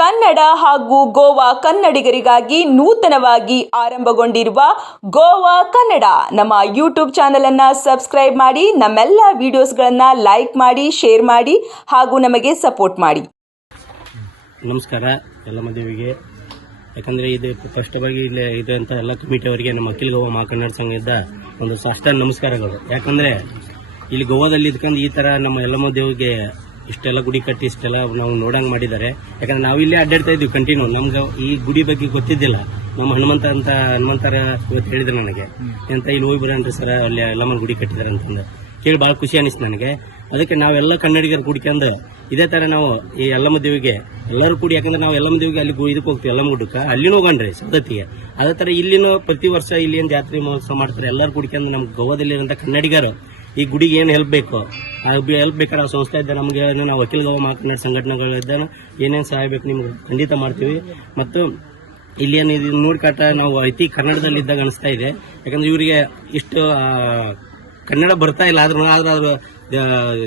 ಕನ್ನಡ ಹಾಗೂ ಗೋವಾ ಕನ್ನಡಿಗರಿಗಾಗಿ ನೂತನವಾಗಿ ಆರಂಭಗೊಂಡಿರುವ ಗೋವಾ ಕನ್ನಡ ನಮ್ಮ ಯೂಟ್ಯೂಬ್ ಚಾನಲ್ ಅನ್ನು ಸಬ್ಸ್ಕ್ರೈಬ್ ಮಾಡಿ, ನಮ್ಮೆಲ್ಲ ವಿಡಿಯೋಸ್ಗಳನ್ನು ಲೈಕ್ ಮಾಡಿ, ಶೇರ್ ಮಾಡಿ ಹಾಗೂ ನಮಗೆ ಸಪೋರ್ಟ್ ಮಾಡಿ. ನಮಸ್ಕಾರ ಎಲ್ಲ ಮದುವೆಗೆ. ಯಾಕಂದರೆ ಇದು ಸ್ಪಷ್ಟವಾಗಿ ಇಲ್ಲಿ ಇದೆ ಅಂತ ಎಲ್ಲ ಕಮಿಟಿಯವರಿಗೆ ನಮ್ಮ ಅಖಿಲ ಗೋವಾ ಮಹಾಕನ್ನಡ ಸಂಘದ ಒಂದು ಸಾಷ್ಟಾಂಗ ನಮಸ್ಕಾರಗಳು. ಯಾಕಂದರೆ ಇಲ್ಲಿ ಗೋವಾದಲ್ಲಿ ಇದ್ಕೊಂಡು ಈ ಥರ ನಮ್ಮ ಎಲ್ಲಮ್ಮ ದೇವಿಗೆ ಇಷ್ಟೆಲ್ಲ ಗುಡಿ ಕಟ್ಟಿ ಇಷ್ಟೆಲ್ಲ ನಾವು ನೋಡಂಗೆ ಮಾಡಿದ್ದಾರೆ. ಯಾಕಂದ್ರೆ ನಾವು ಇಲ್ಲೇ ಅಡ್ಡಾಡ್ತಾ ಇದ್ವಿ ಕಂಟಿನ್ಯೂ. ನಮ್ಗೆ ಈ ಗುಡಿ ಬಗ್ಗೆ ಗೊತ್ತಿದ್ದಿಲ್ಲ. ನಮ್ಮ ಹನುಮಂತರ ಇವತ್ತು ಹೇಳಿದ್ರು ನನಗೆ, ಎಂತ ಇಲ್ಲಿ ಹೋಗಿ ಬರೋಣ್ರಿ ಸರ್, ಅಲ್ಲಿ ಎಲ್ಲಮ್ಮನ ಗುಡಿ ಕಟ್ಟಿದ್ದಾರೆ ಅಂತಂದು ಕೇಳಿ ಭಾಳ ಖುಷಿ ಅನಿಸ್ತು ನನಗೆ. ಅದಕ್ಕೆ ನಾವೆಲ್ಲ ಕನ್ನಡಿಗರು ಕುಡ್ಕೊಂಡು ಇದೇ ಥರ ನಾವು ಈ ಎಲ್ಲಮ್ಮ ದೇವಿಗೆ ಎಲ್ಲರೂ ಕೂಡಿ, ಯಾಕಂದ್ರೆ ನಾವು ಎಲ್ಲಮ್ಮ ದೇವಿಗೆ ಅಲ್ಲಿ ಇದಕ್ಕೆ ಹೋಗ್ತೀವಿ, ಎಲ್ಲಮ್ಮ ಗುಡ್ಡಕ್ಕೆ ಅಲ್ಲಿನೂ ಹೋಗೋಣ್ರಿ ಸೌದತ್ತಿಗೆ. ಅದೇ ಥರ ಇಲ್ಲಿನೂ ಪ್ರತಿ ವರ್ಷ ಇಲ್ಲಿ ಏನು ಜಾತ್ರೆ ಮಹೋತ್ಸವ ಮಾಡ್ತಾರೆ. ಎಲ್ಲರೂ ಕುಡ್ಕೊಂಡು ನಮ್ಮ ಗೋವಾದಲ್ಲಿರೋಂಥ ಕನ್ನಡಿಗರು ಈ ಗುಡಿಗೆ ಏನು ಹೆಲ್ಪ್ ಬೇಕು, ಹೆಲ್ಪ್ ಬೇಕಾದ್ರೆ ಆ ಸಂಸ್ಥೆ ಇದ್ದ ನಮಗೆ, ನಾವು ಅಖಿಲ ಗೋವಾ ಮಹಾಕನ್ನಡ ಸಂಘಟನೆಗಳಿದ್ದ ಏನೇನು ಸಹಾಯ ಬೇಕು ನಿಮ್ಗೆ ಖಂಡಿತ ಮಾಡ್ತೀವಿ. ಮತ್ತು ಇಲ್ಲಿ ಏನು ಇದು ನೋಡ್ಕಾಟ ನಾವು ಐತಿ ಕನ್ನಡದಲ್ಲಿ ಇದ್ದಾಗ ಅನಿಸ್ತಾ ಇದೆ. ಯಾಕಂದ್ರೆ ಇವರಿಗೆ ಇಷ್ಟು ಕನ್ನಡ ಬರ್ತಾ ಇಲ್ಲ, ಆದ್ರೂ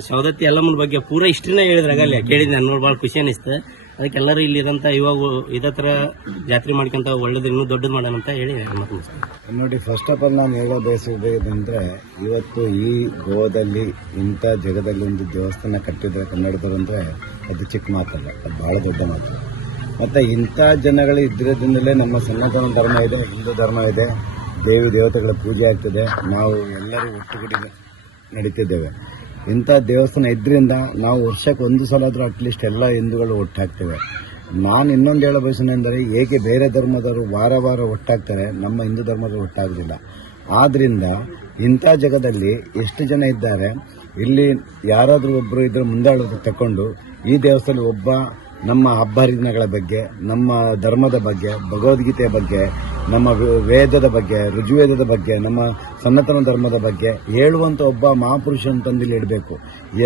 ಸೌದತ್ತಿ ಎಲ್ಲಮ್ಮನ ಬಗ್ಗೆ ಪೂರಾ ಇಷ್ಟನೇ ಹೇಳಿದ್ರಾಗಲ್ಲ ಕೇಳಿದ್ದೆ. ನಾನು ನೋಡಿ ಭಾಳ ಖುಷಿ ಅನಿಸ್ತು. ಅದಕ್ಕೆ ಎಲ್ಲರೂ ಇಲ್ಲಿರೋಂಥ ಇವಾಗ ಇದೇ ಥರ ಜಾತ್ರೆ ಮಾಡ್ಕೊಂತ ಒಳ್ಳೇದು ಇನ್ನೂ ದೊಡ್ಡದು ಮಾಡೋಣ ಅಂತ ಹೇಳಿ ನೋಡಿ. ಫಸ್ಟ್ ಆಫ್ ಆಲ್ ನಾನು ಹೇಳೋ ಬಯಸಿದ್ದೇನೆಂದರೆ, ಇವತ್ತು ಈ ಗೋವಾದಲ್ಲಿ ಇಂಥ ಜಗದಲ್ಲಿ ಒಂದು ದೇವಸ್ಥಾನ ಕಟ್ಟಿದ್ರೆ ಕನ್ನಡದವರು ಅಂದರೆ ಅದು ಚಿಕ್ಕ ಮಾತಲ್ಲ, ಅದು ಭಾಳ ದೊಡ್ಡ ಮಾತು. ಮತ್ತು ಇಂಥ ಜನಗಳು ಇದ್ದಿರೋದ್ರಿಂದಲೇ ನಮ್ಮ ಸನಾತನ ಧರ್ಮ ಇದೆ, ಹಿಂದೂ ಧರ್ಮ ಇದೆ, ದೇವಿ ದೇವತೆಗಳ ಪೂಜೆ ಆಗ್ತದೆ, ನಾವು ಎಲ್ಲರೂ ಒಟ್ಟುಗೂಡಿ ನಡೀತಿದ್ದೇವೆ. ಇಂಥ ದೇವಸ್ಥಾನ ಇದ್ರಿಂದ ನಾವು ವರ್ಷಕ್ಕೆ ಒಂದು ಸಲ ಆದರೂ ಅಟ್ಲೀಸ್ಟ್ ಎಲ್ಲ ಹಿಂದೂಗಳು ಒಟ್ಟಾಗ್ತೇವೆ. ನಾನು ಇನ್ನೊಂದು ಹೇಳೋ ಬಯಸೋನೆಂದರೆ, ಏಕೆ ಬೇರೆ ಧರ್ಮದವರು ವಾರ ವಾರ ಒಟ್ಟಾಗ್ತಾರೆ, ನಮ್ಮ ಹಿಂದೂ ಧರ್ಮದವರು ಒಟ್ಟಾಗೋದಿಲ್ಲ. ಆದ್ದರಿಂದ ಇಂಥ ಜಗದಲ್ಲಿ ಎಷ್ಟು ಜನ ಇದ್ದಾರೆ, ಇಲ್ಲಿ ಯಾರಾದರೂ ಒಬ್ಬರು ಇದ್ರ ಮುಂದಾಳೋದು ತಗೊಂಡು ಈ ದೇವಸ್ಥಾನದಲ್ಲಿ ಒಬ್ಬ ನಮ್ಮ ಹಬ್ಬ ಹರಿದಿನಗಳ ಬಗ್ಗೆ, ನಮ್ಮ ಧರ್ಮದ ಬಗ್ಗೆ, ಭಗವದ್ಗೀತೆಯ ಬಗ್ಗೆ, ನಮ್ಮ ವೇದದ ಬಗ್ಗೆ, ಋಜುವೇದದ ಬಗ್ಗೆ, ನಮ್ಮ ಸನಾತನ ಧರ್ಮದ ಬಗ್ಗೆ ಹೇಳುವಂಥ ಒಬ್ಬ ಮಹಾಪುರುಷ ಅಂತಂದಿಲ್ಲಿ ಇಡಬೇಕು.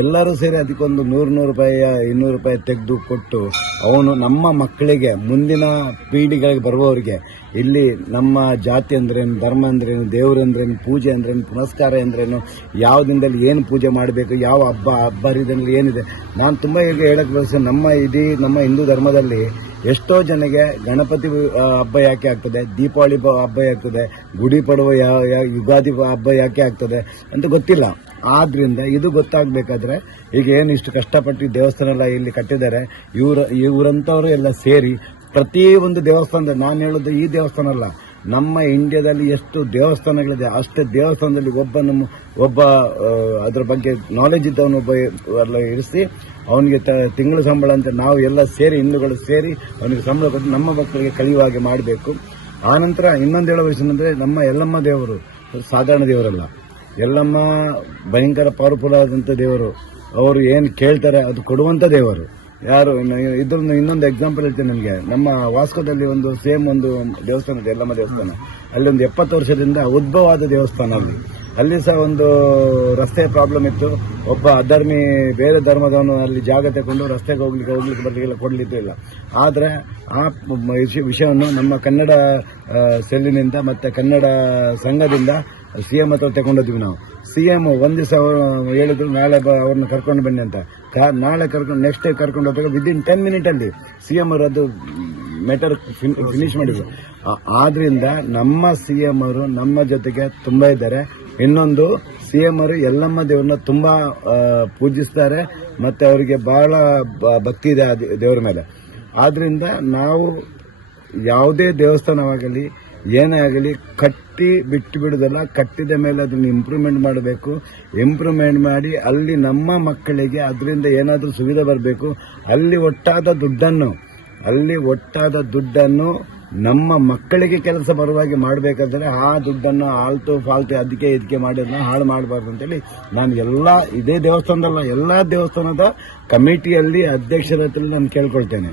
ಎಲ್ಲರೂ ಸೇರಿ ಅದಕ್ಕೊಂದು 100 ರೂಪಾಯಿ 200 ರೂಪಾಯಿ ತೆಗೆದು ಕೊಟ್ಟು ಅವನು ನಮ್ಮ ಮಕ್ಕಳಿಗೆ, ಮುಂದಿನ ಪೀಳಿಗೆಗಳಿಗೆ ಬರುವವರಿಗೆ ಇಲ್ಲಿ ನಮ್ಮ ಜಾತಿ ಅಂದ್ರೇನು, ಧರ್ಮ ಅಂದ್ರೇನು, ದೇವರು ಅಂದ್ರೇನು, ಪೂಜೆ ಅಂದ್ರೇನು, ಪುನಸ್ಕಾರ ಅಂದ್ರೇನು, ಯಾವ ದಿನದಲ್ಲಿ ಏನು ಪೂಜೆ ಮಾಡಬೇಕು, ಯಾವ ಹಬ್ಬ ಹರಿದಿನಲ್ಲಿ ಏನಿದೆ. ನಾನು ತುಂಬ ಈಗ ಹೇಳಕ್ಕೆ ಬಯಸ್ತೇನೆ, ನಮ್ಮ ಹಿಂದೂ ಧರ್ಮದಲ್ಲಿ ಎಷ್ಟೋ ಜನಗೆ ಗಣಪತಿ ಹಬ್ಬ ಯಾಕೆ ಆಗ್ತದೆ, ದೀಪಾವಳಿ ಹಬ್ಬ ಆಗ್ತದೆ, ಗುಡಿ ಪಡವ ಯುಗಾದಿ ಹಬ್ಬ ಯಾಕೆ ಆಗ್ತದೆ ಅಂತ ಗೊತ್ತಿಲ್ಲ. ಆದ್ರಿಂದ ಇದು ಗೊತ್ತಾಗಬೇಕಾದ್ರೆ ಈಗ ಏನು ಇಷ್ಟು ಕಷ್ಟಪಟ್ಟು ದೇವಸ್ಥಾನ ಎಲ್ಲ ಇಲ್ಲಿ ಕಟ್ಟಿದ್ದಾರೆ, ಇವರಂಥವರು ಎಲ್ಲ ಸೇರಿ ಪ್ರತಿ ಒಂದು ದೇವಸ್ಥಾನದ, ನಾನು ಹೇಳೋದು ಈ ದೇವಸ್ಥಾನ ಅಲ್ಲ, ನಮ್ಮ ಇಂಡಿಯಾದಲ್ಲಿ ಎಷ್ಟು ದೇವಸ್ಥಾನಗಳಿದೆ ಅಷ್ಟೇ ದೇವಸ್ಥಾನದಲ್ಲಿ ಒಬ್ಬ ಅದರ ಬಗ್ಗೆ ನಾಲೆಜ್ ಇದ್ದವನು ಒಬ್ಬ ಎಲ್ಲ ಇರಿಸಿ ಅವನಿಗೆ ತಿಂಗಳು ಸಂಬಳ ಅಂತ ನಾವು ಎಲ್ಲ ಸೇರಿ, ಹಿಂದೂಗಳು ಸೇರಿ ಅವನಿಗೆ ಸಂಬಳ ಕೊಟ್ಟು ನಮ್ಮ ಮಕ್ಕಳಿಗೆ ಕಲಿಯುವ ಹಾಗೆ ಮಾಡಬೇಕು. ಆನಂತರ ಇನ್ನೊಂದು ಹೇಳೋ ವಿಷಯ, ನಮ್ಮ ಎಲ್ಲಮ್ಮ ದೇವರು ಸಾಧಾರಣ ದೇವರಲ್ಲ. ಎಲ್ಲಮ್ಮ ಭಯಂಕರ ಪವರ್ಫುಲ್ ಆದಂಥ ದೇವರು. ಅವರು ಏನು ಕೇಳ್ತಾರೆ ಅದು ಕೊಡುವಂಥ ದೇವರು. ಯಾರು ಇದ್ರನ್ನು ಇನ್ನೊಂದು ಎಕ್ಸಾಂಪಲ್ ಹೇಳ್ತೇನೆ ನಿಮಗೆ. ನಮ್ಮ ವಾಸ್ಕೋದಲ್ಲಿ ಒಂದು ಸೇಮ್ ಒಂದು ದೇವಸ್ಥಾನ ಇದೆ, ಎಲ್ಲಮ್ಮ ದೇವಸ್ಥಾನ. ಅಲ್ಲಿ ಒಂದು 70 ವರ್ಷದಿಂದ ಉದ್ಭವವಾದ ದೇವಸ್ಥಾನ. ಅಲ್ಲಿ ಸಹ ಒಂದು ರಸ್ತೆ ಪ್ರಾಬ್ಲಮ್ ಇತ್ತು. ಒಬ್ಬ ಅಧರ್ಮಿ ಬೇರೆ ಧರ್ಮದವನು ಅಲ್ಲಿ ಜಾಗ ತಗೊಂಡು ರಸ್ತೆಗೆ ಹೋಗ್ಲಿಕ್ಕೆ ಬರ್ಲಿಕ್ಕೆಲ್ಲ ಕೊಡ್ಲಿಕ್ಕೆ ಇಲ್ಲ. ಆದರೆ ಆ ವಿಷಯವನ್ನು ನಮ್ಮ ಕನ್ನಡ ಸೆಲ್ಲಿನಿಂದ ಮತ್ತೆ ಕನ್ನಡ ಸಂಘದಿಂದ CM ಹತ್ರ ತಗೊಂಡಿದ್ವಿ ನಾವು. CM ಒಂದು ದಿವಸ ಹೇಳಿದ್ರು, ನಾಳೆ ಅವ್ರನ್ನ ಕರ್ಕೊಂಡು ಬನ್ನಿ ಅಂತ. ನಾಳೆ ನೆಕ್ಸ್ಟ್ ಡೇ ಕರ್ಕೊಂಡು ಹೋದಾಗ ವಿದಿನ್ 10 ಮಿನಿಟಲ್ಲಿ CM ಅವರು ಅದು ಮ್ಯಾಟರ್ ಫಿನಿಶ್ ಮಾಡಿದ್ರು. ಆದ್ರಿಂದ ನಮ್ಮ CM ಅವರು ನಮ್ಮ ಜೊತೆಗೆ ತುಂಬಾ ಇದ್ದಾರೆ. ಇನ್ನೊಂದು CM ಅವರು ಎಲ್ಲಮ್ಮ ದೇವ್ರನ್ನ ತುಂಬಾ ಪೂಜಿಸ್ತಾರೆ, ಮತ್ತೆ ಅವರಿಗೆ ಬಹಳ ಭಕ್ತಿ ಇದೆ ದೇವರ ಮೇಲೆ. ಆದ್ರಿಂದ ನಾವು ಯಾವುದೇ ದೇವಸ್ಥಾನವಾಗಲಿ ಏನೇ ಆಗಲಿ ಕಟ್ಟಿ ಬಿಟ್ಟು ಬಿಡುವುದಲ್ಲ, ಕಟ್ಟಿದ ಮೇಲೆ ಅದನ್ನು ಇಂಪ್ರೂವ್ಮೆಂಟ್ ಮಾಡಬೇಕು. ಇಂಪ್ರೂವ್ಮೆಂಟ್ ಮಾಡಿ ಅಲ್ಲಿ ನಮ್ಮ ಮಕ್ಕಳಿಗೆ ಅದರಿಂದ ಏನಾದರೂ ಸುವಿಧೆ ಬರಬೇಕು. ಅಲ್ಲಿ ಒಟ್ಟಾದ ದುಡ್ಡನ್ನು ನಮ್ಮ ಮಕ್ಕಳಿಗೆ ಕೆಲಸ ಬರುವಾಗಿ ಮಾಡಬೇಕಾದ್ರೆ ಆ ದುಡ್ಡನ್ನು ಆಲ್ತು ಫಾಲ್ತು ಅದಕ್ಕೆ ಮಾಡಿದ್ರೆ ಹಾಳು ಮಾಡಬಾರ್ದು ಅಂತೇಳಿ ನಾನು ಇದೇ ದೇವಸ್ಥಾನದಲ್ಲ, ಎಲ್ಲ ದೇವಸ್ಥಾನದ ಕಮಿಟಿಯಲ್ಲಿ ಅಧ್ಯಕ್ಷರ ಹತ್ರ ನಾನು ಕೇಳ್ಕೊಳ್ತೇನೆ.